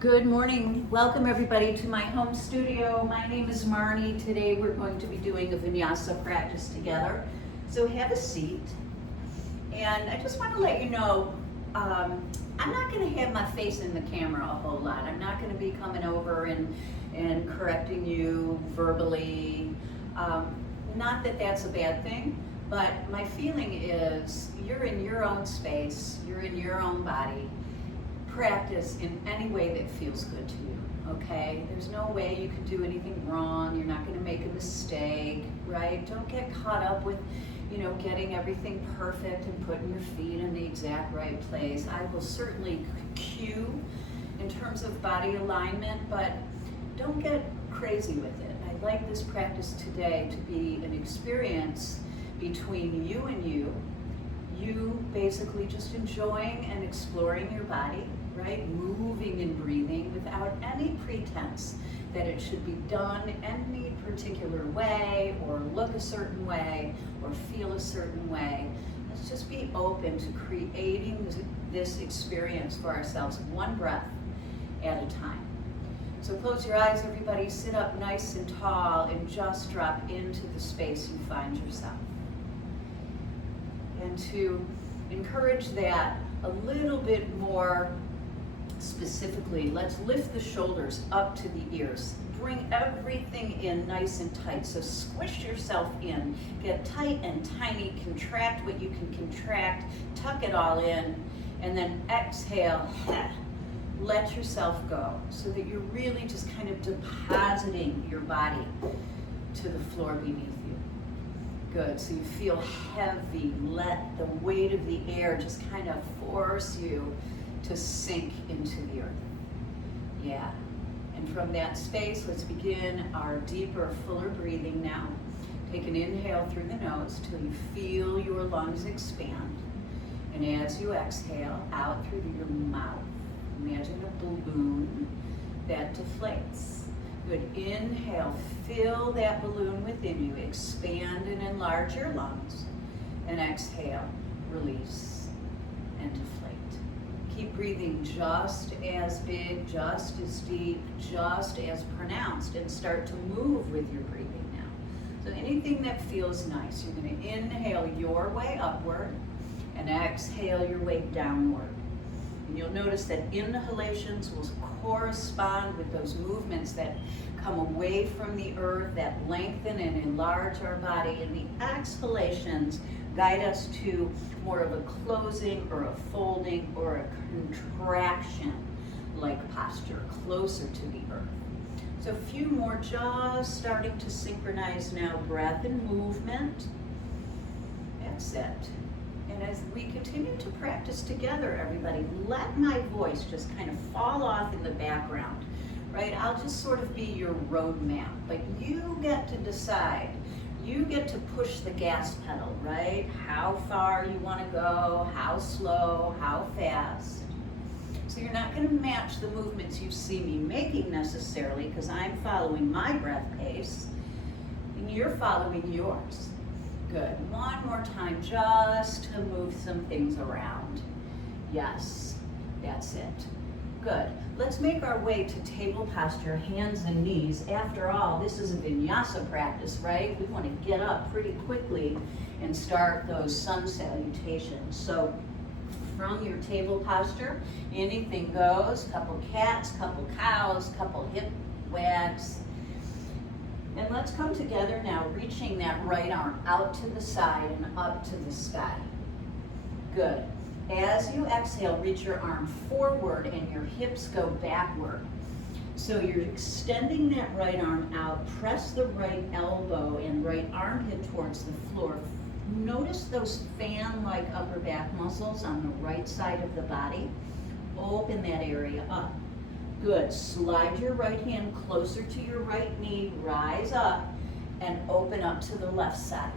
Good morning. Welcome everybody to my home studio. My name is Marni. Today we're going to be doing a Vinyasa practice together. So have a seat. And I just want to let you know, I'm not going to have my face in the camera a whole lot. I'm not going to be coming over and correcting you verbally. Not that that's a bad thing, but my feeling is you're in your own space, you're in your own body. Practice in any way that feels good to you, okay? There's no way you can do anything wrong. You're not going to make a mistake, right? Don't get caught up with, getting everything perfect and putting your feet in the exact right place. I will certainly cue in terms of body alignment, but don't get crazy with it. I'd like this practice today to be an experience between you and you basically just enjoying and exploring your body, right? Moving and breathing without any pretense that it should be done any particular way or look a certain way or feel a certain way. Let's just be open to creating this experience for ourselves, one breath at a time. So close your eyes, everybody, sit up nice and tall and just drop into the space you find yourself. And to encourage that a little bit more specifically, let's lift the shoulders up to the ears. Bring everything in nice and tight. So squish yourself in. Get tight and tiny. Contract what you can contract. Tuck it all in. And then exhale. Let yourself go so that you're really just kind of depositing your body to the floor beneath you. Good, so you feel heavy. Let the weight of the air just kind of force you to sink into the earth. Yeah, and from that space, let's begin our deeper, fuller breathing now. Take an inhale through the nose till you feel your lungs expand. And as you exhale out through your mouth, imagine a balloon that deflates. Good, inhale, fill that balloon within you, expand and enlarge your lungs, and exhale, release and deflate. Keep breathing just as big, just as deep, just as pronounced, and start to move with your breathing now. So anything that feels nice, you're going to inhale your way upward and exhale your way downward. And you'll notice that inhalations will correspond with those movements that come away from the earth, that lengthen and enlarge our body, and the exhalations guide us to more of a closing or a folding or a contraction like posture, closer to the earth. So a few more, just starting to synchronize now, breath and movement. That's it. And as we continue to practice together, everybody, let my voice just kind of fall off in the background, right? I'll just sort of be your roadmap, but you get to decide. You get to push the gas pedal, right? How far you want to go, how slow, how fast. So you're not going to match the movements you see me making necessarily, because I'm following my breath pace, and you're following yours. Good. One more time, just to move some things around. Yes, that's it. Good. Let's make our way to table posture, hands and knees. After all, this is a Vinyasa practice, right? We want to get up pretty quickly and start those sun salutations. So from your table posture, anything goes. Couple cats, couple cows, couple hip wags. And let's come together now, reaching that right arm out to the side and up to the sky. Good. As you exhale, reach your arm forward and your hips go backward. So you're extending that right arm out, press the right elbow and right armpit towards the floor. Notice those fan-like upper back muscles on the right side of the body. Open that area up. Good. Slide your right hand closer to your right knee, rise up, and open up to the left side.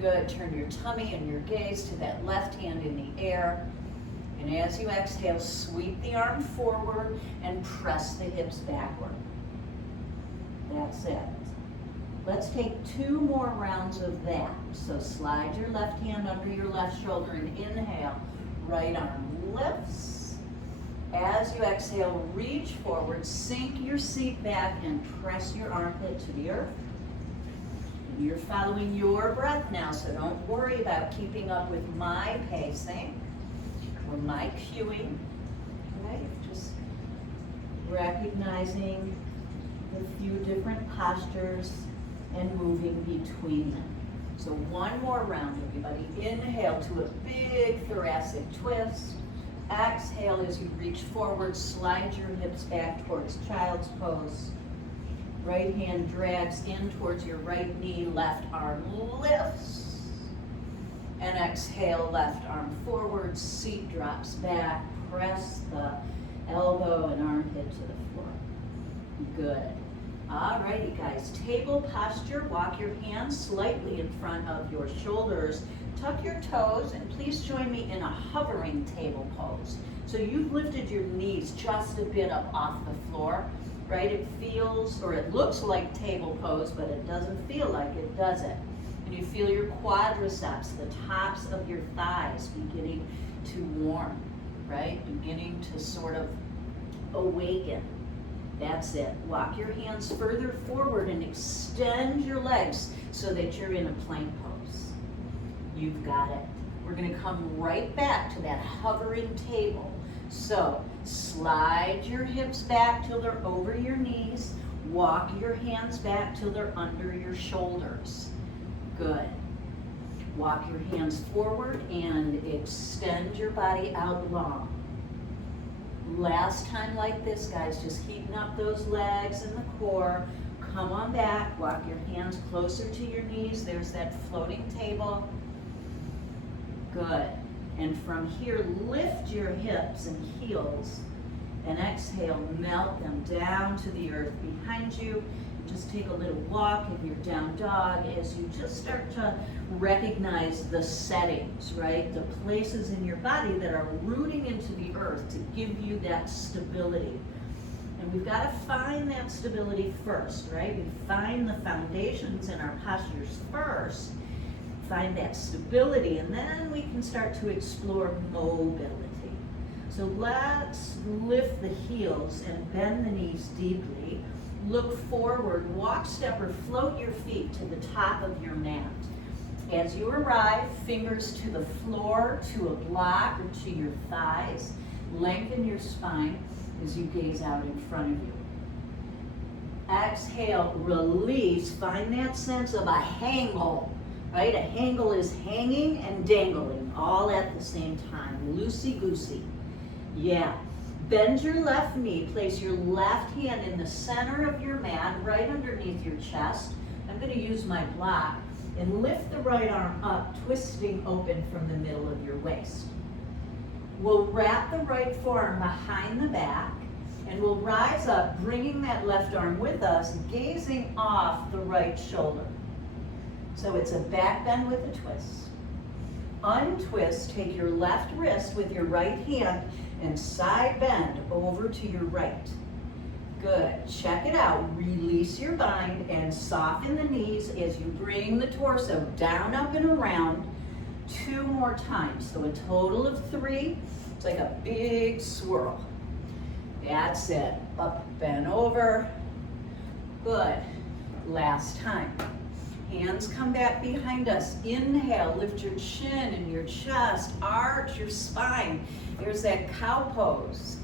Good. Turn your tummy and your gaze to that left hand in the air. And as you exhale, sweep the arm forward and press the hips backward. That's it. Let's take 2 more rounds of that. So slide your left hand under your left shoulder and inhale. Right arm lifts. As you exhale, reach forward, sink your seat back, and press your armpit to the earth. You're following your breath now, so don't worry about keeping up with my pacing or my cueing. Okay? Just recognizing the few different postures and moving between them. So one more round, everybody. Inhale to a big thoracic twist. Exhale as you reach forward, slide your hips back towards child's pose. Right hand drags in towards your right knee, left arm lifts. And exhale, left arm forward, seat drops back, press the elbow and armpit to the floor. Good. Alrighty guys, table posture, walk your hands slightly in front of your shoulders, tuck your toes, and please join me in a hovering table pose. So you've lifted your knees just a bit up off the floor, right? It feels, or it looks like table pose, but it doesn't feel like it, does it? And you feel your quadriceps, the tops of your thighs beginning to warm, right? Beginning to sort of awaken. That's it. Walk your hands further forward and extend your legs so that you're in a plank pose. You've got it. We're going to come right back to that hovering table. So slide your hips back till they're over your knees. Walk your hands back till they're under your shoulders. Good. Walk your hands forward and extend your body out long. Last time like this, guys, just heating up those legs and the core. Come on back, walk your hands closer to your knees. There's that floating table. Good. And from here, lift your hips and heels and exhale, melt them down to the earth behind you. Just take a little walk in your down dog as you just start to recognize the settings, right? The places in your body that are rooting into the earth to give you that stability. And we've got to find that stability first, right? We find the foundations in our postures first, find that stability, and then we can start to explore mobility. So let's lift the heels and bend the knees deeply. Look forward, walk, step, or float your feet to the top of your mat. As you arrive, fingers to the floor, to a block, or to your thighs. Lengthen your spine as you gaze out in front of you. Exhale, release, find that sense of a hangle, right? A hangle is hanging and dangling all at the same time, loosey-goosey. Yeah. Bend your left knee, place your left hand in the center of your mat, right underneath your chest. I'm going to use my block and lift the right arm up, twisting open from the middle of your waist. We'll wrap the right forearm behind the back, and we'll rise up, bringing that left arm with us, gazing off the right shoulder. So it's a back bend with a twist. Untwist, take your left wrist with your right hand and side bend over to your right. Good. Check it out. Release your bind and soften the knees as you bring the torso down, up, and around 2 more times. So a total of 3. It's like a big swirl. That's it. Up and over. Good. Last time. Hands come back behind us. Inhale, lift your chin and your chest, arch your spine. There's that cow pose.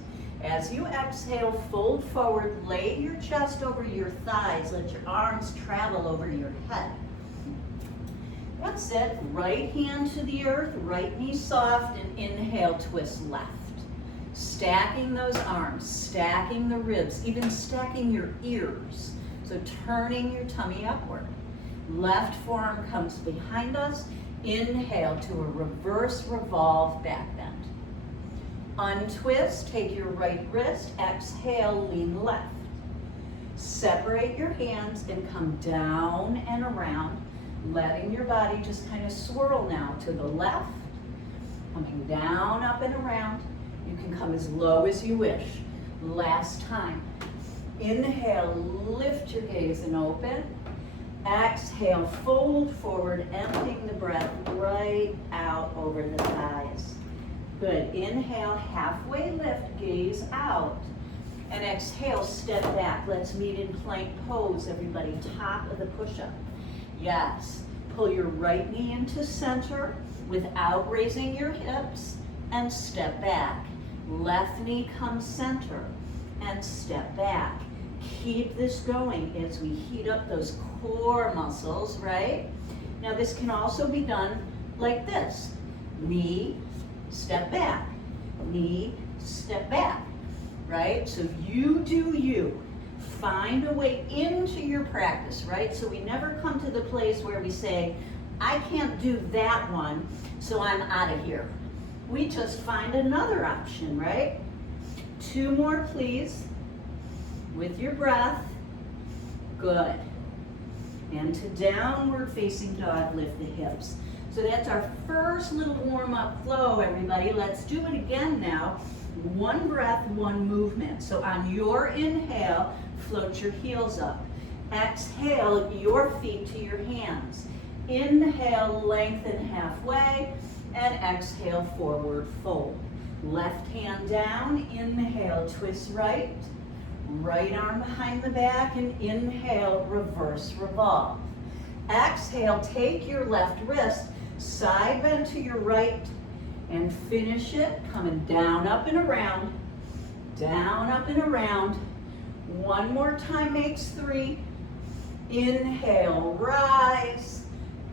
As you exhale, fold forward, lay your chest over your thighs, let your arms travel over your head. That's it. Right hand to the earth, right knee soft, and inhale, twist left. Stacking those arms, stacking the ribs, even stacking your ears. So turning your tummy upward. Left forearm comes behind us. Inhale to a reverse revolve back bend. Untwist, take your right wrist, exhale, lean left. Separate your hands and come down and around, letting your body just kind of swirl now to the left, coming down, up and around. You can come as low as you wish. Last time. Inhale, lift your gaze and open. Exhale, fold forward, emptying the breath right out over the thighs. Good. Inhale, halfway lift, gaze out. And exhale, step back. Let's meet in plank pose, everybody. Top of the push-up. Yes. Pull your right knee into center without raising your hips and step back. Left knee comes center and step back. Keep this going as we heat up those core muscles, right? Now this can also be done like this. Knee, step back. Knee, step back, right? So you do you. Find a way into your practice, right? So we never come to the place where we say, I can't do that one, so I'm out of here. We just find another option, right? 2 more, please. With your breath. Good. And to downward facing dog, lift the hips. So that's our first little warm-up flow, everybody. Let's do it again now. 1 breath, 1 movement. So on your inhale, float your heels up. Exhale, your feet to your hands. Inhale, lengthen halfway, and exhale, forward fold. Left hand down, inhale, twist right. Right arm behind the back, and inhale, reverse revolve. Exhale, take your left wrist, side bend to your right, and finish it, coming down, up, and around. Down, up, and around. 1 more time makes 3. Inhale, rise.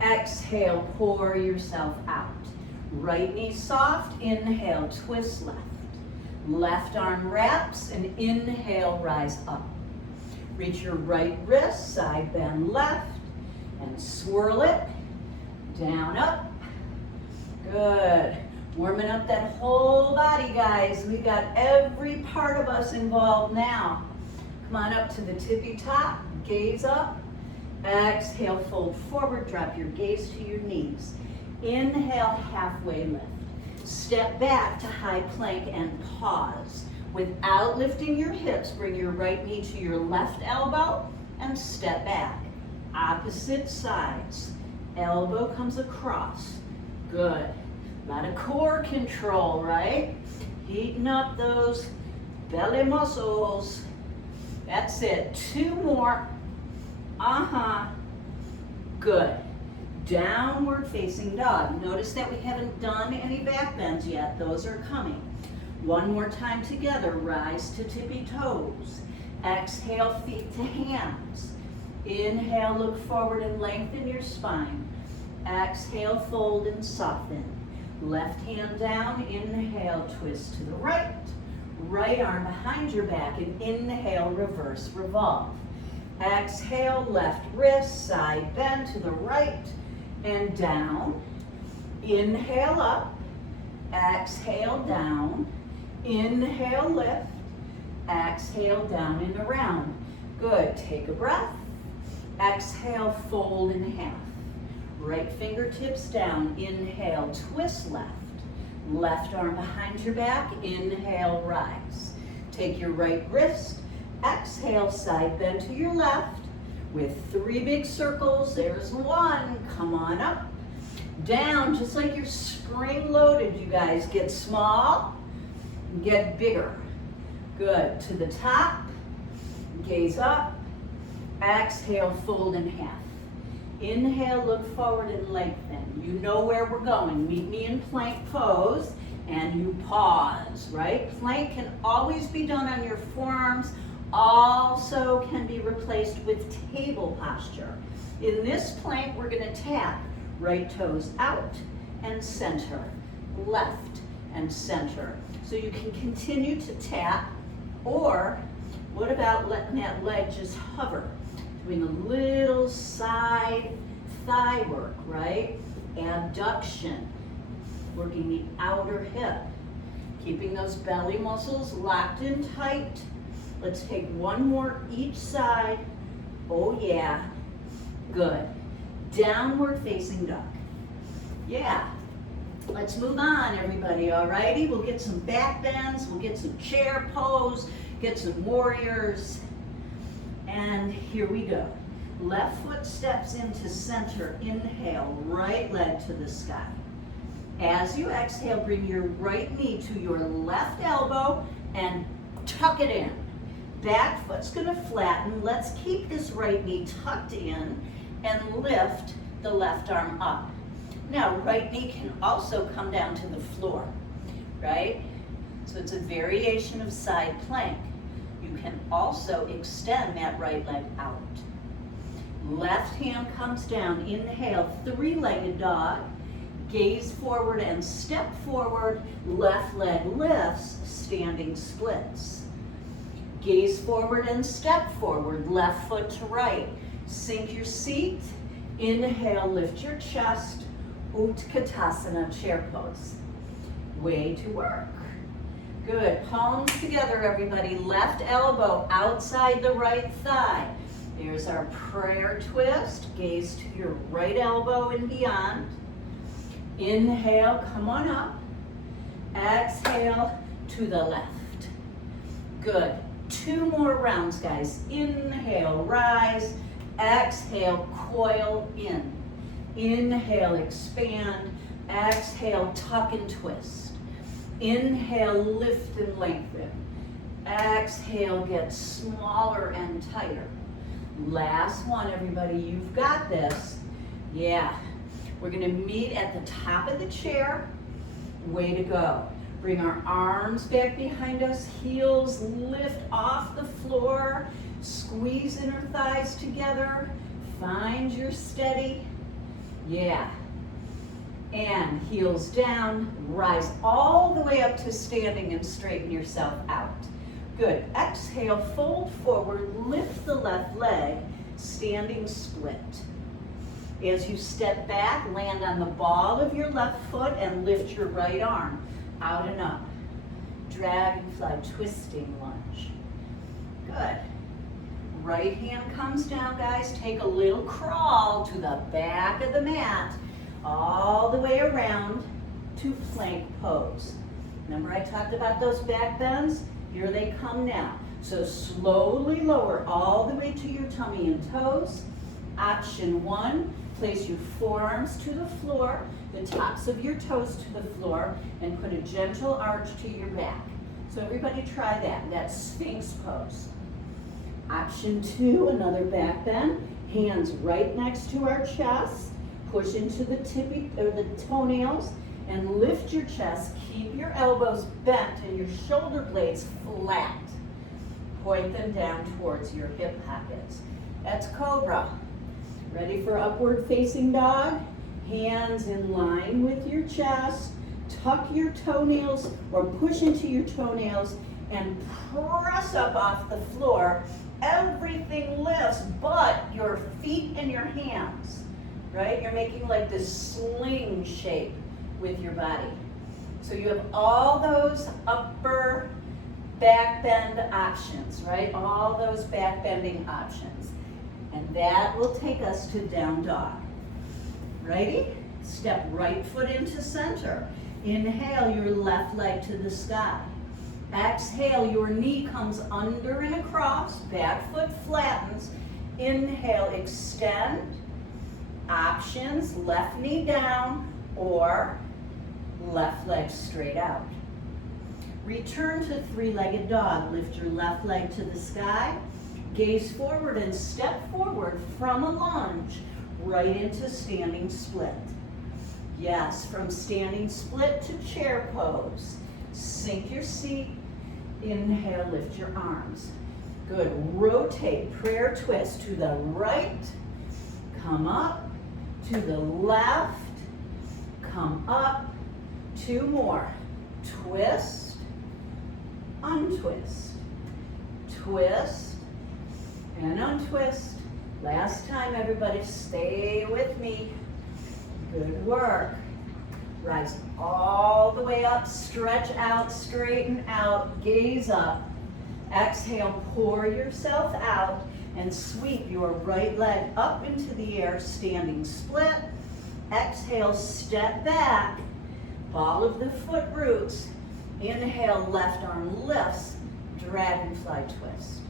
Exhale, pour yourself out. Right knee soft, inhale, twist left. Left arm wraps, and inhale, rise up. Reach your right wrist, side bend left, and swirl it. Down, up. Good. Warming up that whole body, guys. We got every part of us involved now. Come on up to the tippy top, gaze up. Exhale, fold forward, drop your gaze to your knees. Inhale, halfway lift. Step back to high plank and pause. Without lifting your hips, bring your right knee to your left elbow and step back. Opposite sides. Elbow comes across. Good. A lot of core control, right? Heating up those belly muscles. That's it. 2 more. Good. Downward facing dog. Notice that we haven't done any back bends yet. Those are coming. 1 more time together. Rise to tippy toes. Exhale, feet to hands. Inhale, look forward and lengthen your spine. Exhale, fold and soften. Left hand down. Inhale, twist to the right. Right arm behind your back, and inhale, reverse revolve. Exhale, left wrist, side bend to the right and down. Inhale up, exhale down, inhale lift, exhale down and around. Good, take a breath. Exhale, fold in half. Right fingertips down, inhale, twist left. Left arm behind your back, inhale, rise. Take your right wrist, exhale, side bend to your left with 3 big circles. There's 1. Come on up. Down, just like you're spring loaded, you guys. Get small, get bigger. Good. To the top, gaze up. Exhale, fold in half. Inhale, look forward and lengthen. You know where we're going. Meet me in plank pose, and you pause, right? Plank can always be done on your forearms, also can be replaced with table posture. In this plank, we're gonna tap right toes out and center, left and center. So you can continue to tap, or what about letting that leg just hover? Doing a little side thigh work, right? Abduction, working the outer hip, keeping those belly muscles locked in tight. Let's take 1 more each side. Oh yeah, good. Downward facing dog. Yeah, let's move on, everybody, all righty? We'll get some back bends, we'll get some chair pose, get some warriors. And here we go. Left foot steps into center. Inhale, right leg to the sky. As you exhale, bring your right knee to your left elbow and tuck it in. Back foot's gonna flatten. Let's keep this right knee tucked in and lift the left arm up. Now, right knee can also come down to the floor, right? So it's a variation of side plank. You can also extend that right leg out. Left hand comes down. Inhale, three-legged dog. Gaze forward and step forward. Left leg lifts, standing splits. Gaze forward and step forward. Left foot to right. Sink your seat. Inhale, lift your chest. Utkatasana, chair pose. Way to work. Good. Palms together, everybody. Left elbow outside the right thigh. There's our prayer twist. Gaze to your right elbow and beyond. Inhale, come on up. Exhale to the left. Good. 2 more rounds, guys. Inhale, rise. Exhale, coil in. Inhale, expand. Exhale, tuck and twist. Inhale, lift and lengthen. Exhale, get smaller and tighter. Last one, everybody. You've got this. Yeah. We're gonna meet at the top of the chair. Way to go. Bring our arms back behind us. Heels lift off the floor. Squeeze inner thighs together. Find your steady. Yeah. And heels down. Rise all the way up to standing and straighten yourself out. Good. Exhale, fold forward, lift the left leg, standing split. As you step back, land on the ball of your left foot and lift your right arm out and up. Dragonfly twisting lunge. Good. Right hand comes down, guys. Take a little crawl to the back of the mat, all the way around to plank pose. Remember I talked about those back bends? Here they come now. So slowly lower all the way to your tummy and toes. Option 1, place your forearms to the floor, the tops of your toes to the floor, and put a gentle arch to your back. So everybody try that. That's Sphinx pose. Option 2, another back bend. Hands right next to our chest. Push into the the toenails and lift your chest. Keep your elbows bent and your shoulder blades flat. Point them down towards your hip pockets. That's Cobra. Ready for upward facing dog? Hands in line with your chest. Tuck your toenails or push into your toenails and press up off the floor. Everything lifts but your feet and your hands, right? You're making like this sling shape with your body. So you have all those upper back bend options, right? All those back bending options. And that will take us to down dog. Ready? Step right foot into center. Inhale your left leg to the sky. Exhale, your knee comes under and across, back foot flattens. Inhale, extend. Options, left knee down or left leg straight out. Return to three-legged dog. Lift your left leg to the sky. Gaze forward and step forward from a lunge right into standing split. Yes, from standing split to chair pose. Sink your seat. Inhale, lift your arms. Good. Rotate, prayer twist to the right. Come up. To the left. Come up. 2 more. Twist. Untwist. Twist. And untwist. Last time, everybody, stay with me. Good work. Rise all the way up, stretch out, straighten out, gaze up. Exhale, pour yourself out and sweep your right leg up into the air, standing split. Exhale, step back, ball of the foot roots. Inhale, left arm lifts, dragonfly twist.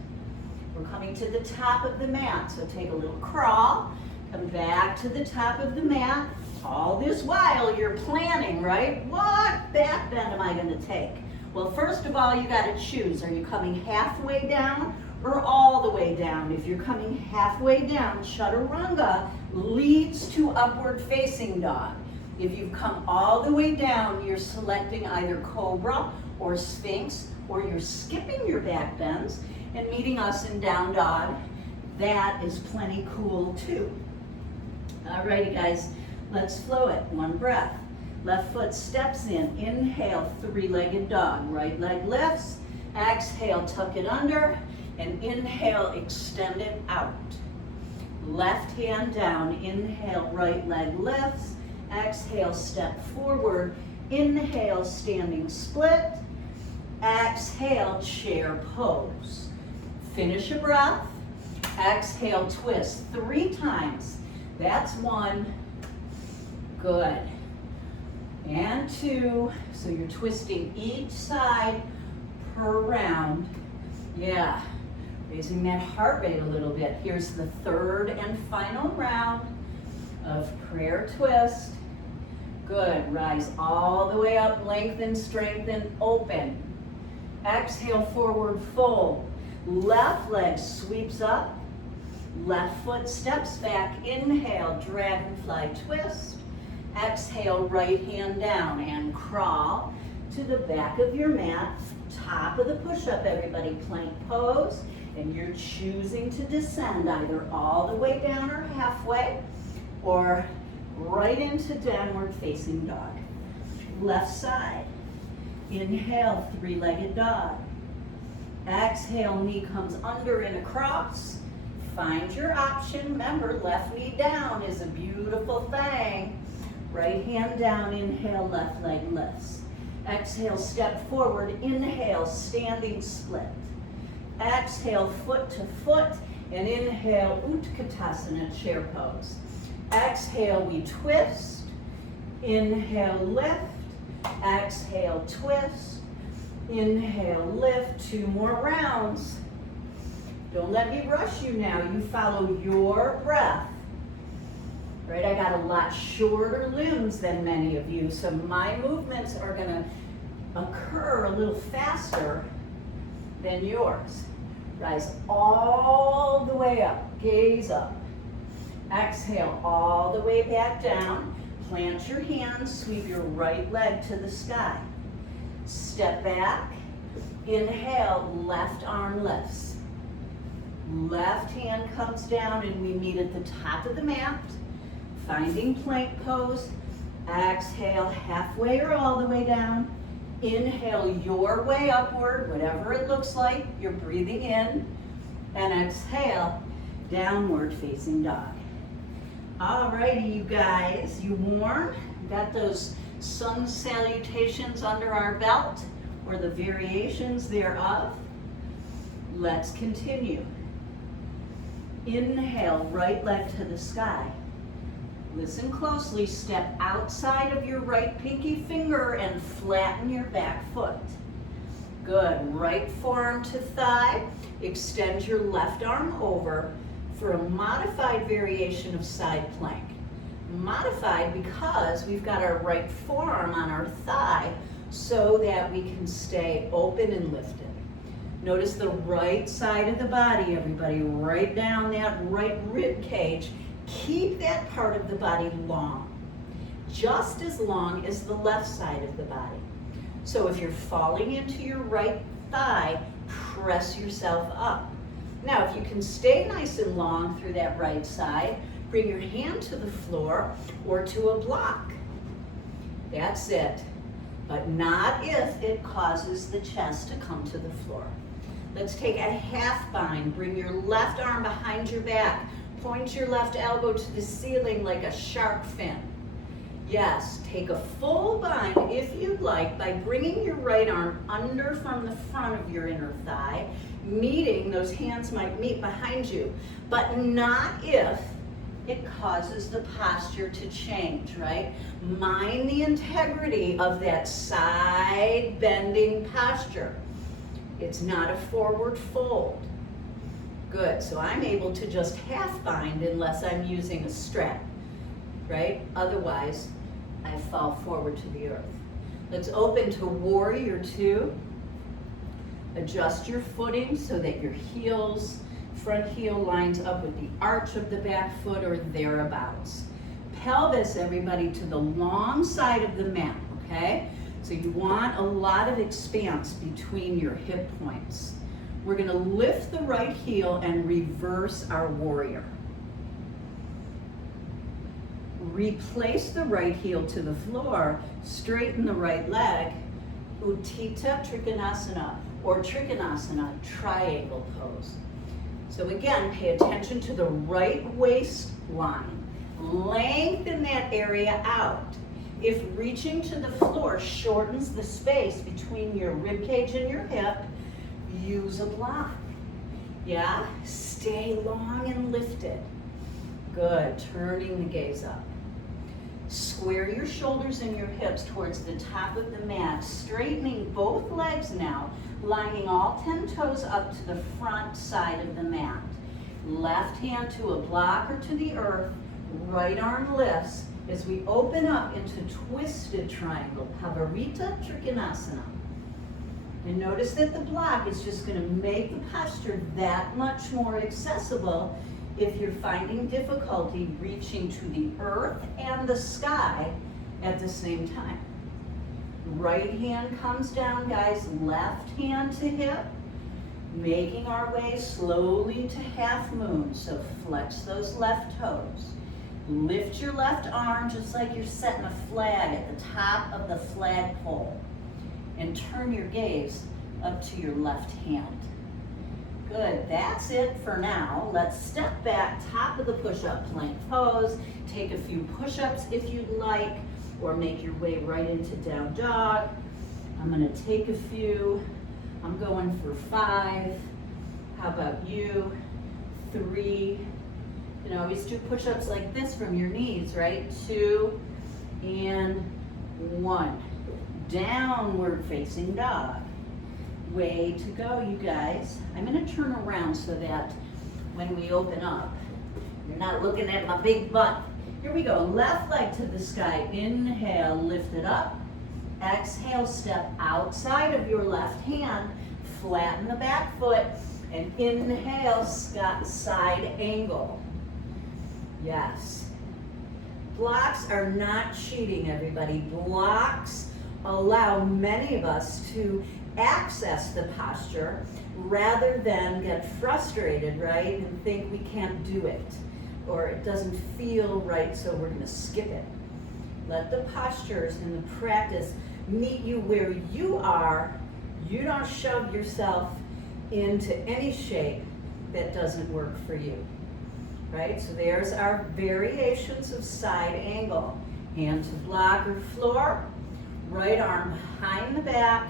We're coming to the top of the mat, so take a little crawl, come back to the top of the mat, All this while you're planning, right? What back bend am I gonna take? Well, first of all, you gotta choose. Are you coming halfway down or all the way down? If you're coming halfway down, chaturanga leads to upward facing dog. If you've come all the way down, you're selecting either cobra or sphinx, or you're skipping your back bends and meeting us in down dog. That is plenty cool too. Alrighty guys, let's flow it. One breath. Left foot steps in. Inhale, three-legged dog. Right leg lifts. Exhale, tuck it under. And inhale, extend it out. Left hand down. Inhale, right leg lifts. Exhale, step forward. Inhale, standing split. Exhale, chair pose. Finish a breath. Exhale, twist 3 times. That's 1. Good. And 2. So you're twisting each side per round. Yeah. Raising that heart rate a little bit. Here's the 3rd and final round of prayer twist. Good. Rise all the way up, lengthen, strengthen, open. Exhale, forward fold. Left leg sweeps up. Left foot steps back. Inhale, dragonfly twist. Exhale, right hand down and crawl to the back of your mat. Top of the push-up, everybody. Plank pose. And you're choosing to descend either all the way down or halfway, or right into downward facing dog. Left side. Inhale, three-legged dog. Exhale, knee comes under and across. Find your option. Remember, left knee down is a beautiful thing. Right hand down, inhale, left leg lifts. Exhale, step forward. Inhale, standing split. Exhale, foot to foot. And inhale, Utkatasana, chair pose. Exhale, we twist. Inhale, lift. Exhale, twist. Inhale, lift. 2 more rounds. Don't let me rush you now. You follow your breath. Right, I got a lot shorter limbs than many of you, so my movements are gonna occur a little faster than yours. Rise all the way up, gaze up. Exhale all the way back down. Plant your hands, sweep your right leg to the sky. Step back, inhale, left arm lifts. Left hand comes down and we meet at the top of the mat. Finding plank pose. Exhale, halfway or all the way down. Inhale your way upward, whatever it looks like. You're breathing in. And exhale, downward facing dog. Alrighty, you guys, you warm? Got those sun salutations under our belt, or the variations thereof? Let's continue. Inhale, right leg to the sky. Listen closely, step outside of your right pinky finger and flatten your back foot. Good, right forearm to thigh. Extend your left arm over for a modified variation of side plank. Modified because we've got our right forearm on our thigh so that we can stay open and lifted. Notice the right side of the body, everybody, right down that right rib cage. Keep that part of the body long, just as long as the left side of the body. So if you're falling into your right thigh, press yourself up. Now, if you can stay nice and long through that right side, bring your hand to the floor or to a block. That's it. But not if it causes the chest to come to the floor. Let's take a half bind. Bring your left arm behind your back. Point your left elbow to the ceiling like a shark fin. Yes, take a full bind if you'd like by bringing your right arm under from the front of your inner thigh, meeting, those hands might meet behind you, but not if it causes the posture to change, right? Mind the integrity of that side bending posture. It's not a forward fold. Good, so I'm able to just half bind unless I'm using a strap. right? Otherwise, I fall forward to the earth. Let's open to warrior two. Adjust your footing so that your heels, front heel lines up with the arch of the back foot or thereabouts. Pelvis, everybody, to the long side of the mat, okay? So you want a lot of expanse between your hip points. We're gonna lift the right heel and reverse our warrior. Replace the right heel to the floor, straighten the right leg, Utthita Trikonasana, or Trikonasana, triangle pose. So again, pay attention to the right waistline. Lengthen that area out. If reaching to the floor shortens the space between your rib cage and your hip, use a block. Yeah? Stay long and lifted. Good. Turning the gaze up. Square your shoulders and your hips towards the top of the mat, straightening both legs now, lining all 10 toes up to the front side of the mat. Left hand to a block or to the earth, right arm lifts as we open up into twisted triangle, Pavarita Trikonasana. And notice that the block is just going to make the posture that much more accessible if you're finding difficulty reaching to the earth and the sky at the same time. Right hand comes down, guys, left hand to hip, making our way slowly to half moon. So flex those left toes. Lift your left arm just like you're setting a flag at the top of the flagpole. And turn your gaze up to your left hand. Good, that's it for now. Let's step back, top of the push-up plank pose. Take a few push-ups if you'd like, or make your way right into down dog. I'm gonna take a few. I'm going for 5. How about you? 3. You can always do push-ups like this from your knees, right? 2 and 1. Downward facing dog. Way to go, you guys. I'm gonna turn around so that when we open up, you're not looking at my big butt. Here we go, left leg to the sky. Inhale, lift it up. Exhale, step outside of your left hand, flatten the back foot, and inhale, side angle. Yes. Blocks are not cheating, everybody. Blocks allow many of us to access the posture rather than get frustrated, right, and think we can't do it or it doesn't feel right, so we're going to skip it. Let the postures and the practice meet you where you are. You don't shove yourself into any shape that doesn't work for you, right? So there's our variations of side angle. Hand to block or floor, right arm behind the back.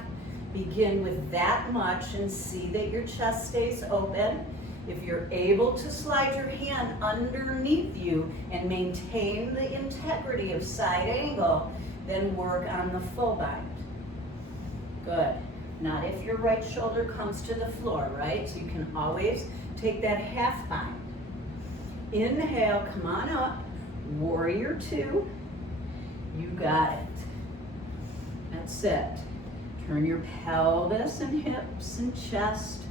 Begin with that much and see that your chest stays open. If you're able to slide your hand underneath you and maintain the integrity of side angle, then work on the full bind. Good. Not if your right shoulder comes to the floor, right? So you can always take that half bind. Inhale, come on up. Warrior 2. You got it. That's it. Turn your pelvis and hips and chest,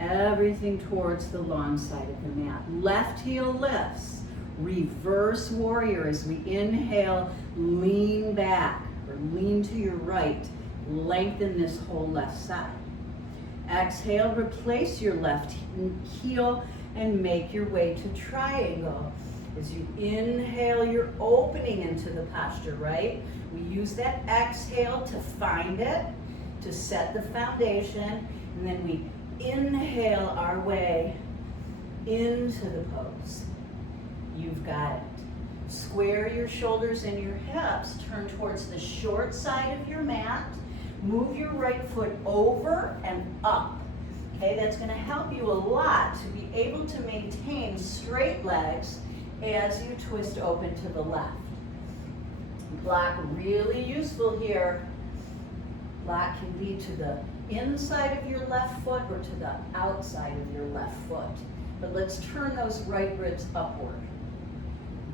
everything towards the long side of the mat. Left heel lifts. Reverse warrior as we inhale, lean back or lean to your right. Lengthen this whole left side. Exhale, replace your left heel and make your way to triangle. As you inhale, you're opening into the posture, right? We use that exhale to find it, to set the foundation, and then we inhale our way into the pose. You've got it. Square your shoulders and your hips, turn towards the short side of your mat, move your right foot over and up. Okay, that's going to help you a lot to be able to maintain straight legs as you twist open to the left. Block really useful here. Block can be to the inside of your left foot or to the outside of your left foot. But let's turn those right ribs upward.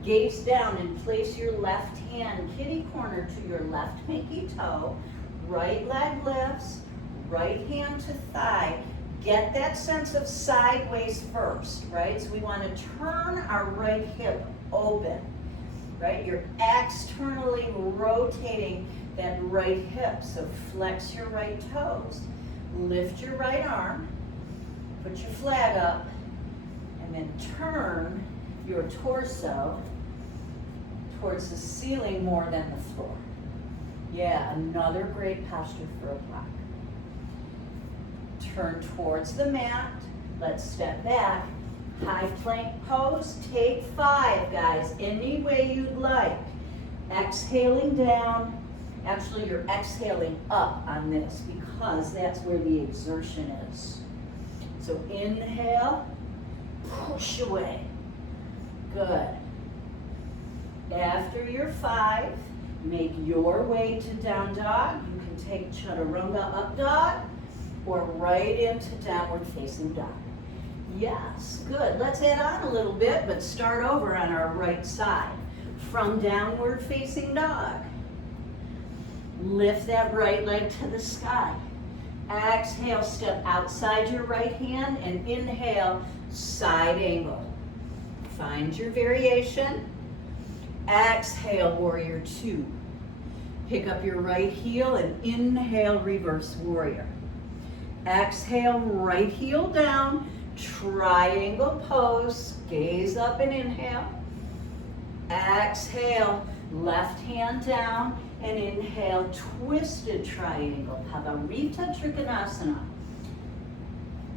Gaze down and place your left hand kitty corner to your left pinky toe. Right leg lifts, right hand to thigh. Get that sense of sideways first, right? So we want to turn our right hip open, right? You're externally rotating that right hip. So flex your right toes. Lift your right arm. Put your flag up. And then turn your torso towards the ceiling more than the floor. Yeah, another great posture for a plank. Turn towards the mat. Let's step back. High plank pose. Take 5, guys, any way you'd like. Exhaling down. Actually, you're exhaling up on this because that's where the exertion is. So inhale, push away. Good. After your 5, make your way to down dog. You can take chaturanga up dog or right into downward facing dog. Yes, good. Let's add on a little bit, but start over on our right side. From downward facing dog. Lift that right leg to the sky. Exhale, step outside your right hand and inhale, side angle. Find your variation. Exhale, warrior 2. Pick up your right heel and inhale, reverse warrior. Exhale, right heel down, triangle pose, gaze up and inhale. Exhale, left hand down and inhale, twisted triangle, Pavarita Trikonasana.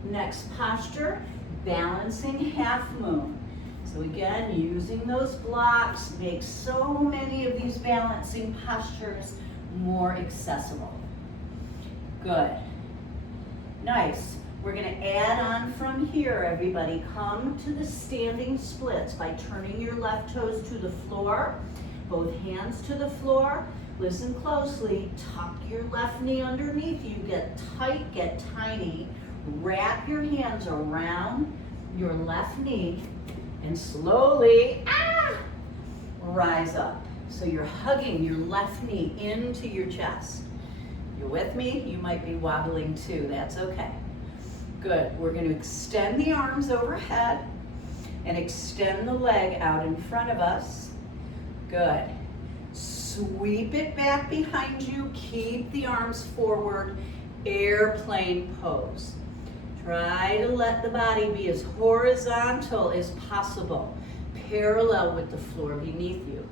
Next posture, balancing half moon. So again, using those blocks makes so many of these balancing postures more accessible. Good. Nice. We're going to add on from here, everybody. Come to the standing splits by turning your left toes to the floor, both hands to the floor. Listen closely. Tuck your left knee underneath you. Get tight, get tiny. Wrap your hands around your left knee and slowly rise up. So you're hugging your left knee into your chest. You with me? You might be wobbling too. That's okay. Good. We're going to extend the arms overhead and extend the leg out in front of us. Good. Sweep it back behind you. Keep the arms forward. Airplane pose. Try to let the body be as horizontal as possible, parallel with the floor beneath you.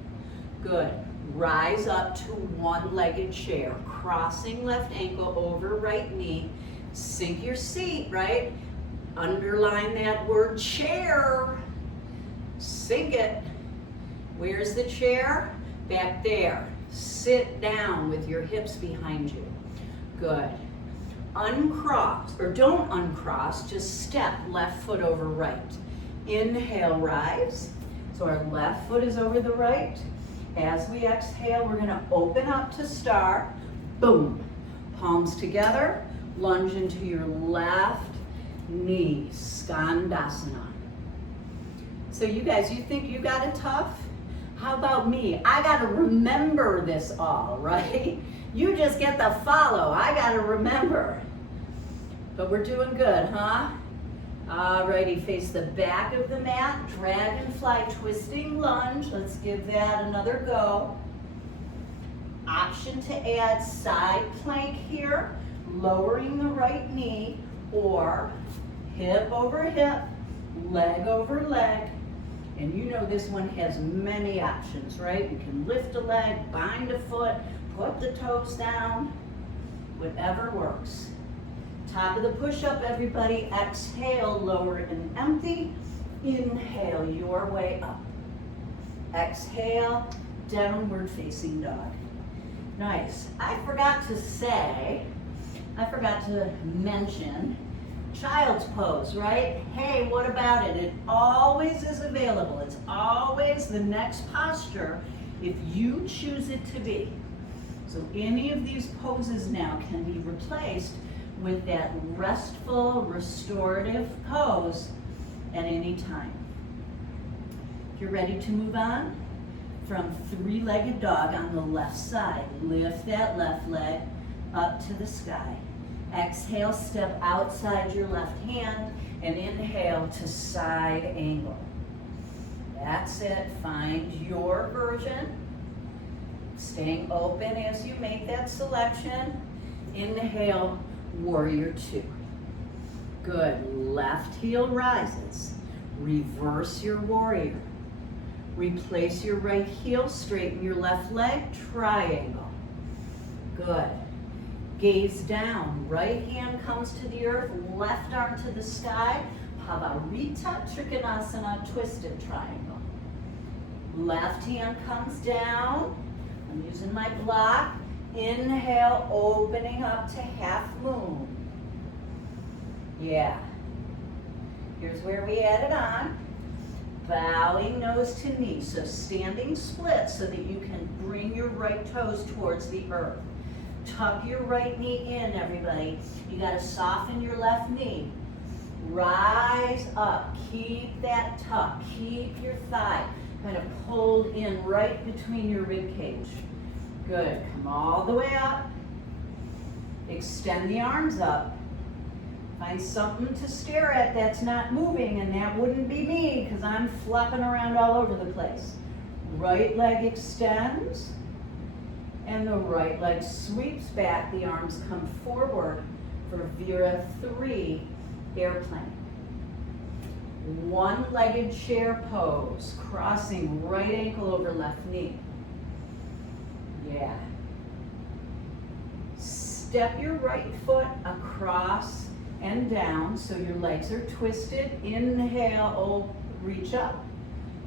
Good. Rise up to one-legged chair, crossing left ankle over right knee. Sink your seat, right? Underline that word chair. Sink it. Where's the chair? Back there. Sit down with your hips behind you. Good. Uncross, or don't uncross, just step left foot over right. Inhale, rise. So our left foot is over the right. As we exhale, we're gonna open up to star. Boom. Palms together. Lunge into your left knee, Skandasana. So you guys, you think you got it tough? How about me? I gotta remember this all, right? You just get the follow, I gotta remember. But we're doing good, huh? Alrighty, face the back of the mat, dragonfly twisting lunge. Let's give that another go. Option to add side plank here. Lowering the right knee, or hip over hip, leg over leg. And you know this one has many options, right? You can lift a leg, bind a foot, put the toes down, whatever works. Top of the push-up, everybody. Exhale, lower and empty. Inhale your way up. Exhale, downward facing dog. Nice. I forgot to mention child's pose, right? Hey, what about it? It always is available. It's always the next posture if you choose it to be. So any of these poses now can be replaced with that restful, restorative pose at any time. If you're ready to move on, from three-legged dog on the left side, lift that left leg up to the sky. Exhale, step outside your left hand, and inhale to side angle. That's it, find your version. Staying open as you make that selection. Inhale, warrior two. Good, left heel rises. Reverse your warrior. Replace your right heel, straighten your left leg, triangle. Good. Gaze down, right hand comes to the earth, left arm to the sky. Pavarita Trikonasana, twisted triangle. Left hand comes down. I'm using my block. Inhale, opening up to half moon. Yeah. Here's where we add it on. Bowing nose to knee, so standing split so that you can bring your right toes towards the earth. Tuck your right knee in, everybody. You gotta soften your left knee. Rise up, keep that tuck, keep your thigh kind of pulled in right between your rib cage. Good, come all the way up. Extend the arms up. Find something to stare at that's not moving, and that wouldn't be me because I'm flopping around all over the place. Right leg extends, and the right leg sweeps back. The arms come forward for Vira 3, airplane. One-legged chair pose, crossing right ankle over left knee. Yeah. Step your right foot across and down so your legs are twisted. Inhale, reach up.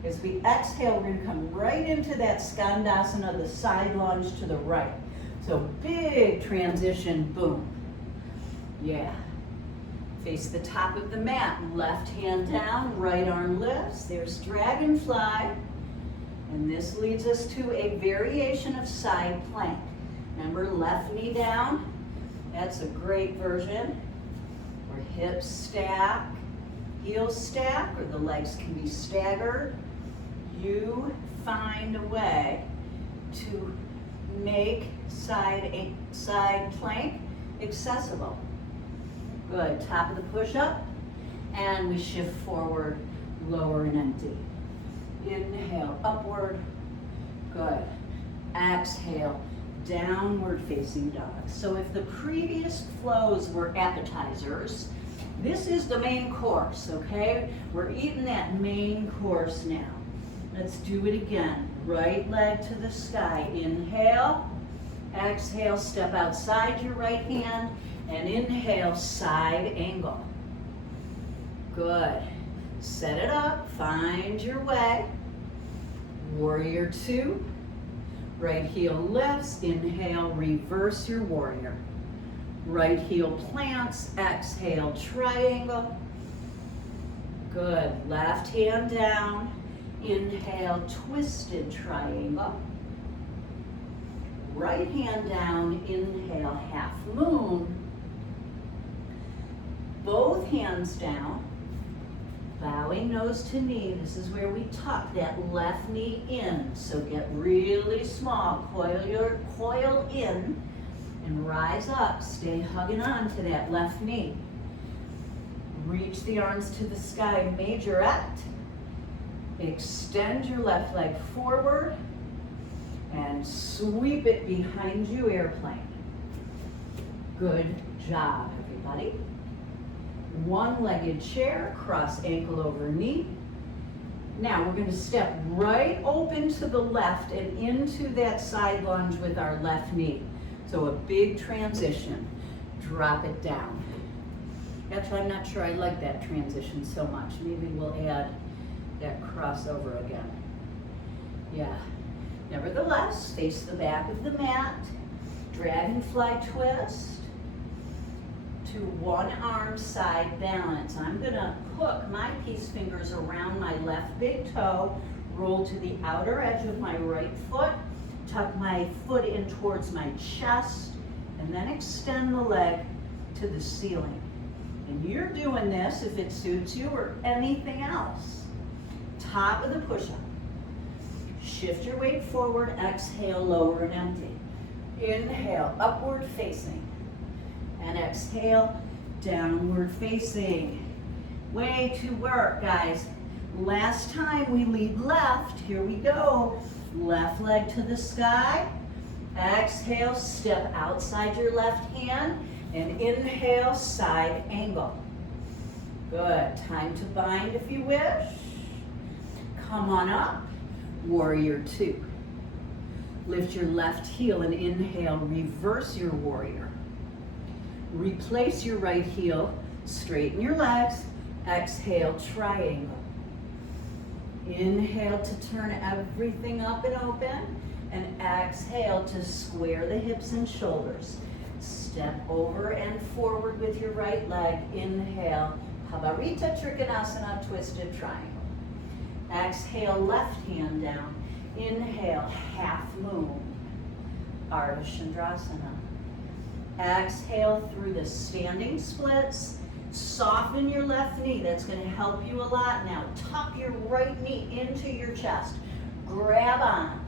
As we exhale, we're going to come right into that Skandasana, the side lunge to the right. So big transition, boom. Yeah. Face the top of the mat, left hand down, right arm lifts. There's dragonfly. And this leads us to a variation of side plank. Remember, left knee down. That's a great version. Where hips stack, heels stack, or the legs can be staggered. You find a way to make side plank accessible. Good, top of the push-up, and we shift forward, lower and empty. Inhale, upward, good. Exhale, downward facing dog. So if the previous flows were appetizers, this is the main course, okay? We're eating that main course now. Let's do it again. Right leg to the sky. Inhale, exhale, step outside your right hand, and inhale, side angle. Good. Set it up, find your way. Warrior two. Right heel lifts, inhale, reverse your warrior. Right heel plants, exhale, triangle. Good, left hand down, inhale, twisted triangle. Right hand down, inhale, half moon. Both hands down, bowing nose to knee. This is where we tuck that left knee in. So get really small, coil in, and rise up. Stay hugging on to that left knee. Reach the arms to the sky, majorette. Extend your left leg forward and sweep it behind you, airplane. Good job, everybody. One-legged chair, cross ankle over knee. Now we're going to step right open to the left and into that side lunge with our left knee. So a big transition. Drop it down. Actually, I'm not sure I like that transition so much. Maybe we'll add that crossover again. Yeah. Nevertheless, face the back of the mat. Dragonfly twist. To one arm side balance. I'm gonna hook my peace fingers around my left big toe, roll to the outer edge of my right foot, tuck my foot in towards my chest, and then extend the leg to the ceiling. And you're doing this if it suits you or anything else. top of the push-up. Shift your weight forward, exhale, lower and empty. Inhale, upward facing. And exhale, downward facing. Way to work, guys. Last time we lead left, here we go. Left leg to the sky. Exhale, step outside your left hand. And inhale, side angle. Good, time to bind if you wish. Come on up, warrior two. Lift your left heel and inhale, reverse your warrior. Replace your right heel, straighten your legs, exhale, triangle. Inhale to turn everything up and open, and exhale to square the hips and shoulders. Step over and forward with your right leg, inhale, Pavarita Trikonasana, twisted triangle. Exhale, left hand down. Inhale, half moon, Ardha Chandrasana. Exhale through the standing splits. Soften your left knee. That's going to help you a lot now. Tuck your right knee into your chest. Grab on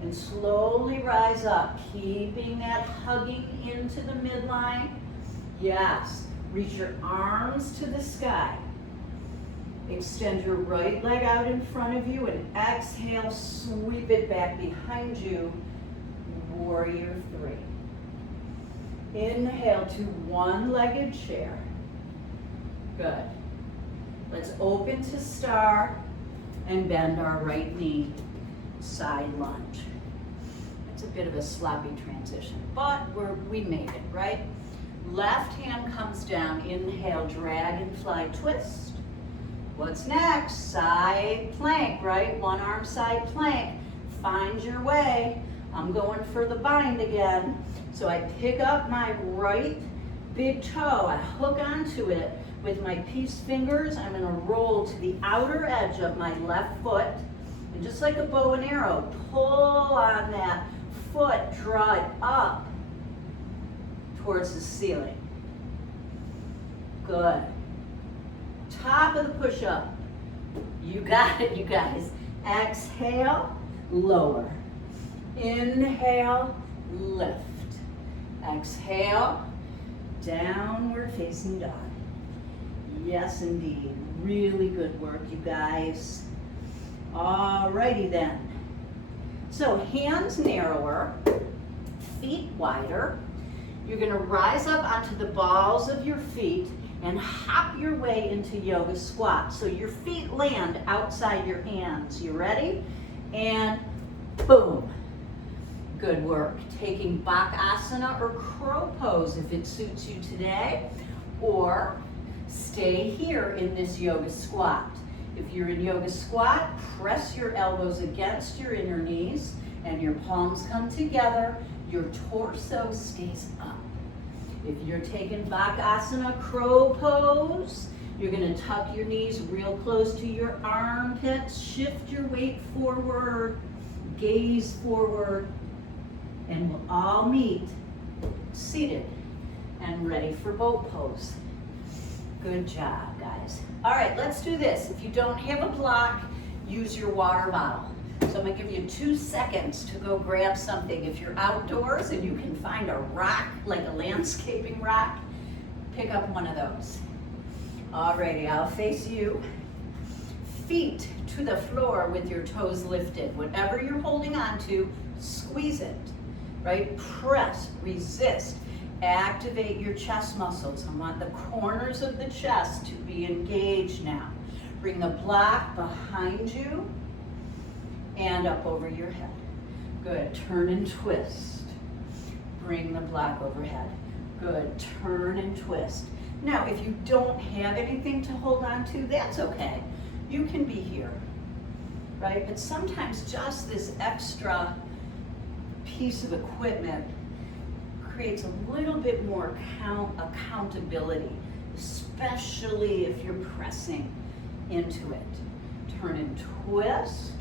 and slowly rise up, keeping that hugging into the midline. Yes. Reach your arms to the sky. Extend your right leg out in front of you and exhale, sweep it back behind you, warrior three. Inhale to one-legged chair. Good. Let's open to star and bend our right knee, side lunge. It's a bit of a sloppy transition, but we made it, right? Left hand comes down, inhale, dragonfly twist. What's next? Side plank, right? One arm side plank. Find your way. I'm going for the bind again. So I pick up my right big toe, I hook onto it with my peace fingers. I'm gonna roll to the outer edge of my left foot. And just like a bow and arrow, pull on that foot, draw it up towards the ceiling. Good. Top of the push-up. You got it, you guys. Exhale, lower. Inhale, lift. Exhale, downward facing dog. Yes, indeed. Really good work, you guys. Alrighty then. So hands narrower, feet wider. You're going to rise up onto the balls of your feet and hop your way into yoga squat. So your feet land outside your hands. You ready? And boom. Good work. Taking Bakasana or crow pose if it suits you today, or stay here in this yoga squat. If you're in yoga squat, press your elbows against your inner knees and your palms come together. Your torso stays up. If you're taking Bakasana crow pose, you're going to tuck your knees real close to your armpits, shift your weight forward, gaze forward, and we'll all meet seated and ready for boat pose. Good job, guys. All right, let's do this. If you don't have a block, use your water bottle. So I'm gonna give you 2 seconds to go grab something. If you're outdoors and you can find a rock, like a landscaping rock, pick up one of those. Alrighty, I'll face you. Feet to the floor with your toes lifted. Whatever you're holding on to, squeeze it, right? Press, resist. Activate your chest muscles. I want the corners of the chest to be engaged now. Bring the block behind you and up over your head. Good, turn and twist. Bring the block overhead. Good, turn and twist. Now, if you don't have anything to hold on to, that's okay. You can be here, right? But sometimes just this extra piece of equipment creates a little bit more accountability, especially if you're pressing into it. Turn and twist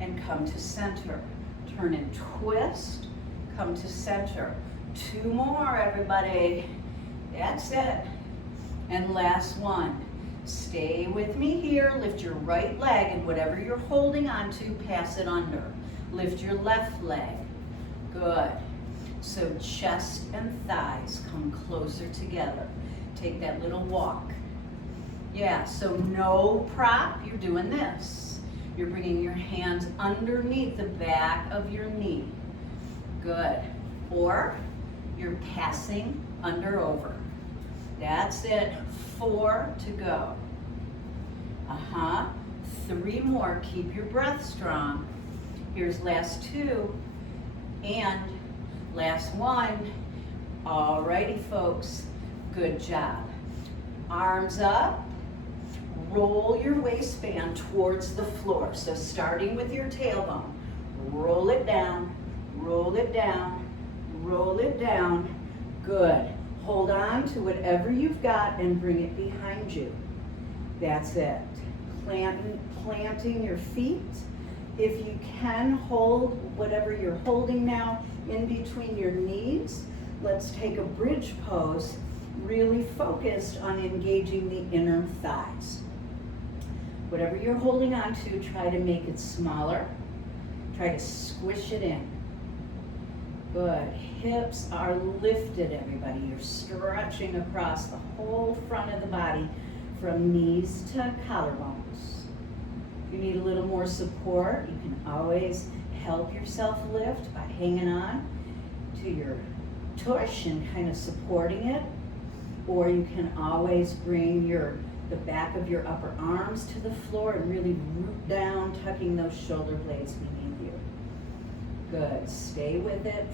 and come to center. Turn and twist, come to center. 2 more, everybody. That's it. And last one. Stay with me here. Lift your right leg, and whatever you're holding on to, pass it under. Lift your left leg. Good. So chest and thighs come closer together. Take that little walk. Yeah, so no prop, you're doing this. You're bringing your hands underneath the back of your knee. Good. Or you're passing under over. That's it. 4 to go. 3 more. Keep your breath strong. Here's last 2. And last 1. Alrighty, folks. Good job. Arms up. Roll your waistband towards the floor. So starting with your tailbone. Roll it down. Roll it down. Roll it down. Good. Hold on to whatever you've got and bring it behind you. That's it. Planting your feet. If you can, hold whatever you're holding now in between your knees. Let's take a bridge pose, really focused on engaging the inner thighs. Whatever you're holding on to, try to make it smaller. Try to squish it in. Good. Hips are lifted, everybody. You're stretching across the whole front of the body from knees to collarbones. If you need a little more support, you can always help yourself lift by hanging on to your tush and kind of supporting it. Or you can always bring the back of your upper arms to the floor and really root down, tucking those shoulder blades beneath you. Good. Stay with it.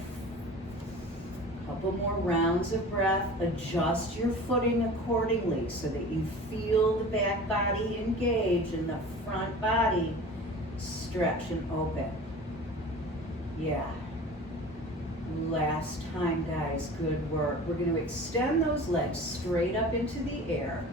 Couple more rounds of breath. Adjust your footing accordingly so that you feel the back body engage and the front body stretch and open. Yeah. Last time, guys. Good work. We're going to extend those legs straight up into the air.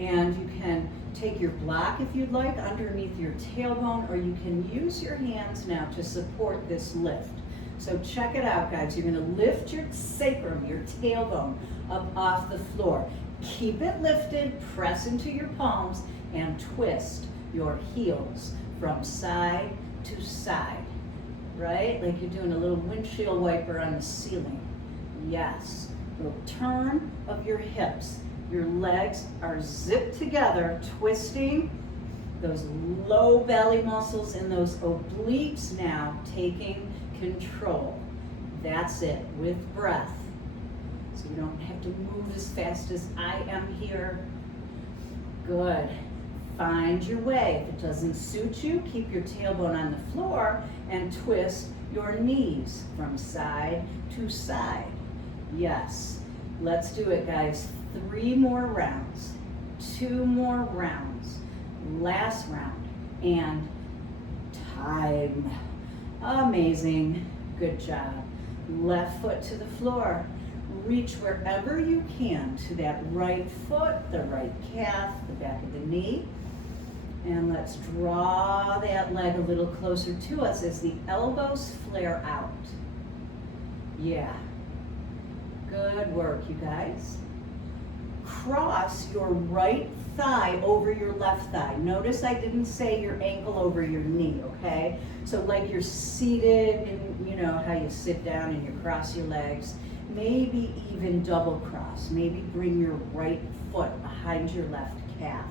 And you can take your block, if you'd like, underneath your tailbone, or you can use your hands now to support this lift. So check it out, guys. You're going to lift your sacrum, your tailbone, up off the floor. Keep it lifted, press into your palms, and twist your heels from side to side, right? Like you're doing a little windshield wiper on the ceiling. Yes. A little turn of your hips. Your legs are zipped together, twisting those low belly muscles and those obliques now taking control. That's it, with breath. So you don't have to move as fast as I am here. Good. Find your way. If it doesn't suit you, keep your tailbone on the floor and twist your knees from side to side. Yes. Let's do it, guys. 3 more rounds. 2 more rounds. Last round. And time. Amazing. Good job. Left foot to the floor. Reach wherever you can to that right foot, the right calf, the back of the knee. And let's draw that leg a little closer to us as the elbows flare out. Yeah. Good work, you guys. Cross your right thigh over your left thigh. Notice I didn't say your ankle over your knee, okay? So like you're seated and you know how you sit down and you cross your legs. Maybe even double cross. Maybe bring your right foot behind your left calf.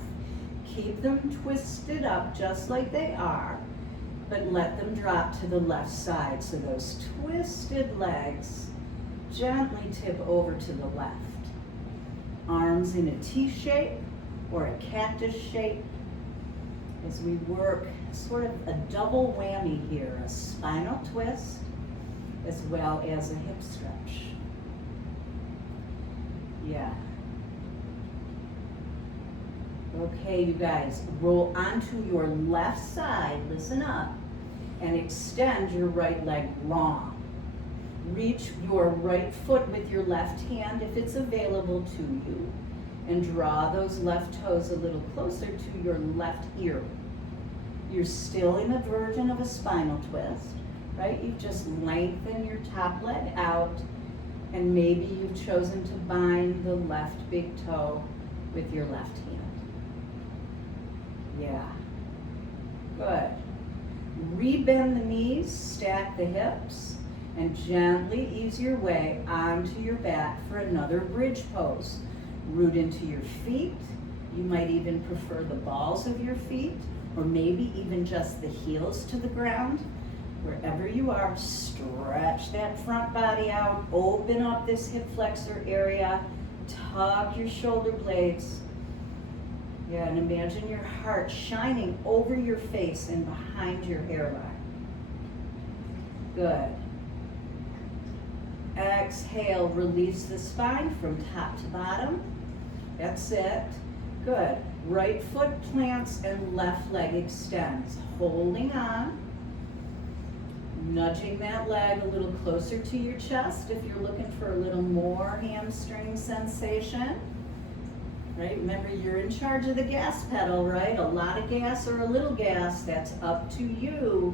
Keep them twisted up just like they are, but let them drop to the left side. So those twisted legs gently tip over to the left. Arms in a T shape or a cactus shape as we work sort of a double whammy here, a spinal twist as well as a hip stretch. Yeah. Okay, you guys, roll onto your left side, listen up, and extend your right leg long. Reach your right foot with your left hand if it's available to you, and draw those left toes a little closer to your left ear. You're still in the version of a spinal twist, right? You've just lengthened your top leg out, and maybe you've chosen to bind the left big toe with your left hand. Yeah. Good. Rebend the knees, stack the hips, and gently ease your way onto your back for another bridge pose. Root into your feet. You might even prefer the balls of your feet, or maybe even just the heels to the ground. Wherever you are, stretch that front body out, open up this hip flexor area, tug your shoulder blades. Yeah, and imagine your heart shining over your face and behind your hairline. Good. Exhale, release the spine from top to bottom. That's it. Good. Right foot plants and left leg extends. Holding on. Nudging that leg a little closer to your chest if you're looking for a little more hamstring sensation. Right? Remember, you're in charge of the gas pedal, right? A lot of gas or a little gas, that's up to you.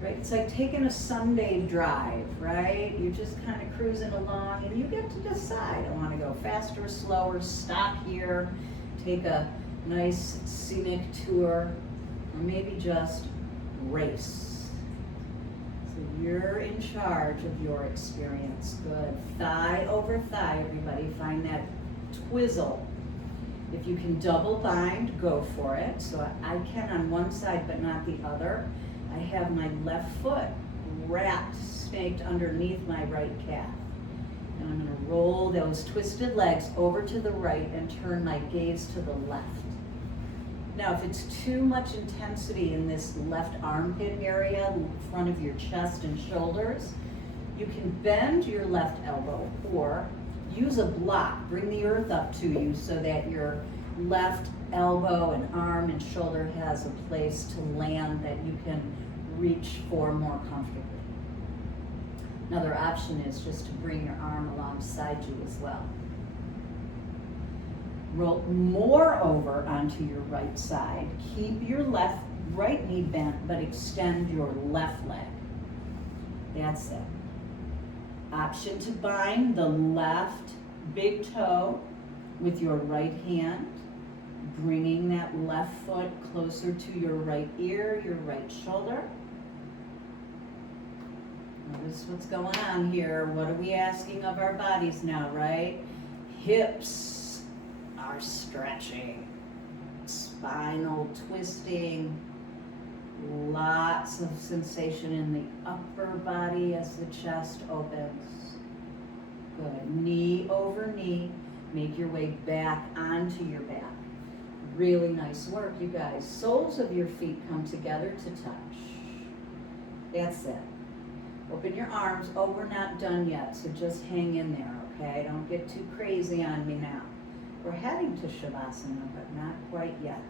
Right? It's like taking a Sunday drive, right? You're just kind of cruising along and you get to decide, I want to go faster or slower, stop here, take a nice scenic tour, or maybe just race. So you're in charge of your experience. Good. Thigh over thigh, everybody. Find that twizzle. If you can double bind, go for it. So I can on one side but not the other. I have my left foot wrapped, snaked underneath my right calf. And I'm going to roll those twisted legs over to the right and turn my gaze to the left. Now, if it's too much intensity in this left armpit area, in front of your chest and shoulders, you can bend your left elbow or use a block. Bring the earth up to you so that your left elbow and arm and shoulder has a place to land that you can reach for more comfortably. Another option is just to bring your arm alongside you as well. Roll more over onto your right side. Keep your right knee bent, but extend your left leg. That's it. Option to bind the left big toe with your right hand, bringing that left foot closer to your right ear, your right shoulder. Notice what's going on here. What are we asking of our bodies now, right? Hips are stretching, spinal twisting, lots of sensation in the upper body as the chest opens. Good. Knee over knee. Make your way back onto your back. Really nice work, you guys. Soles of your feet come together to touch. That's it. Open your arms. Oh, we're not done yet, so just hang in there, okay? Don't get too crazy on me now. We're heading to Shavasana, but not quite yet.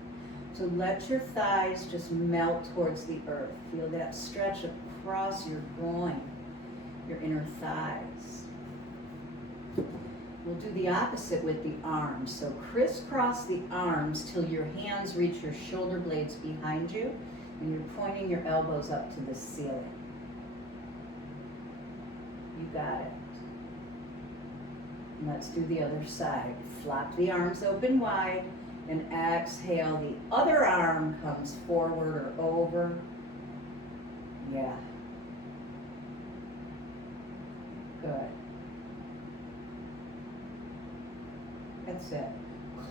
So let your thighs just melt towards the earth. Feel that stretch across your groin, your inner thighs. We'll do the opposite with the arms. So crisscross the arms till your hands reach your shoulder blades behind you, and you're pointing your elbows up to the ceiling. You got it. And let's do the other side. Flop the arms open wide and exhale. The other arm comes forward or over. Yeah. Good. That's it.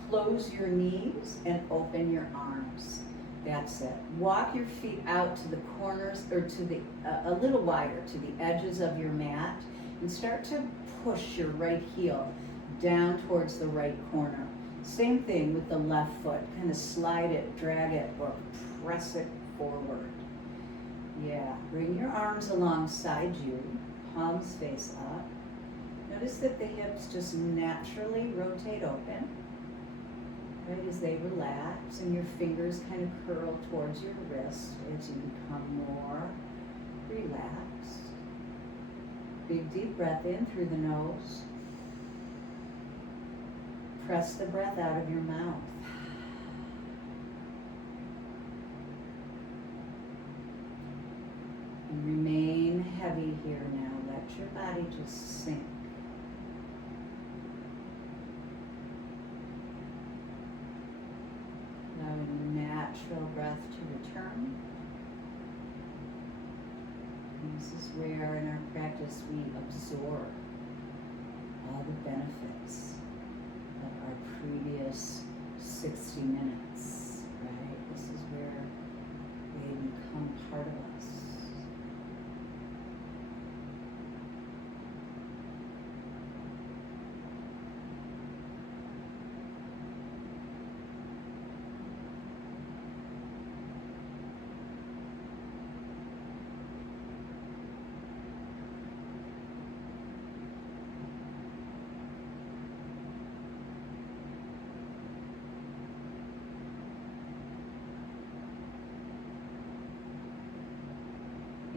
Close your knees and open your arms. That's it. Walk your feet out to the corners or to the a little wider to the edges of your mat and start to push your right heel down towards the right corner. Same thing with the left foot. Kind of slide it, drag it, or press it forward. Yeah. Bring your arms alongside you, palms face up. Notice that the hips just naturally rotate open, right, as they relax, and your fingers kind of curl towards your wrist as you become more relaxed. Big deep breath in through the nose. Press the breath out of your mouth. And remain heavy here now. Let your body just sink. natural breath to return. And this is where in our practice we absorb all the benefits of our previous 60 minutes, right? This is where they become part of us.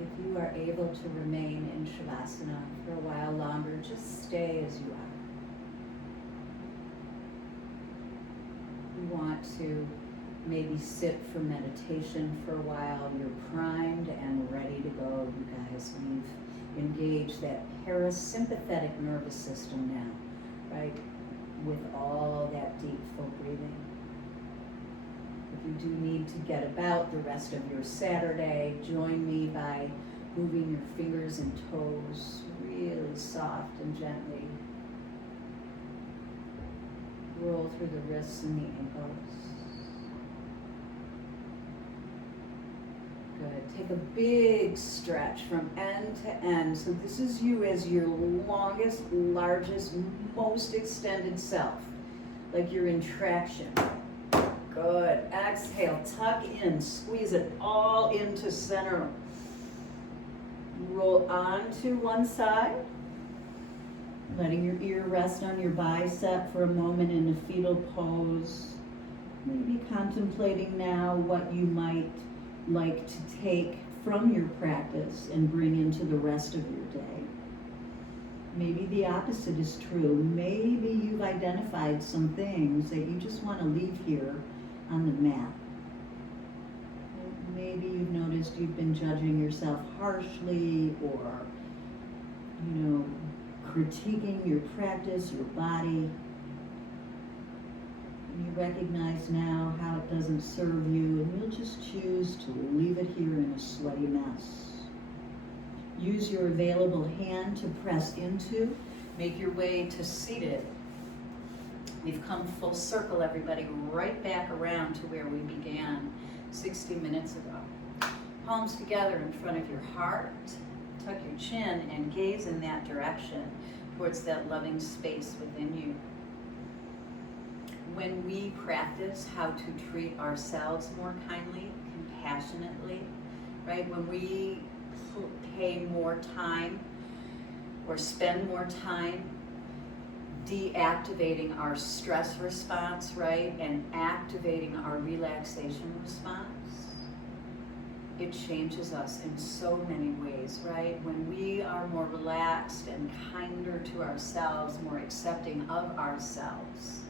If you are able to remain in Shavasana for a while longer, just stay as you are. You want to maybe sit for meditation for a while. You're primed and ready to go, you guys. We've engaged that parasympathetic nervous system now, right? With all that deep, full breathing. If you do need to get about the rest of your Saturday, join me by moving your fingers and toes really soft and gently. Roll through the wrists and the ankles. Good. Take a big stretch from end to end. So this is you as your longest, largest, most extended self. Like you're in traction. Good. Exhale, tuck in, squeeze it all into center. Roll onto one side, letting your ear rest on your bicep for a moment in a fetal pose. Maybe contemplating now what you might like to take from your practice and bring into the rest of your day. Maybe the opposite is true. Maybe you've identified some things that you just want to leave here on the mat. Maybe you've noticed you've been judging yourself harshly or, critiquing your practice, your body. And you recognize now how it doesn't serve you, and you'll just choose to leave it here in a sweaty mess. Use your available hand to press into. Make your way to seated. We've come full circle, everybody, right back around to where we began 60 minutes ago. Palms together in front of your heart. Tuck your chin and gaze in that direction towards that loving space within you. When we practice how to treat ourselves more kindly, compassionately, right? When we pay more time or spend more time deactivating our stress response, right, and activating our relaxation response, it changes us in so many ways, right? When we are more relaxed and kinder to ourselves, more accepting of ourselves,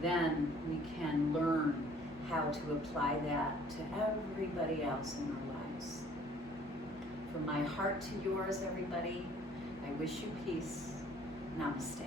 then we can learn how to apply that to everybody else in our lives. From my heart to yours, everybody, I wish you peace. Namaste.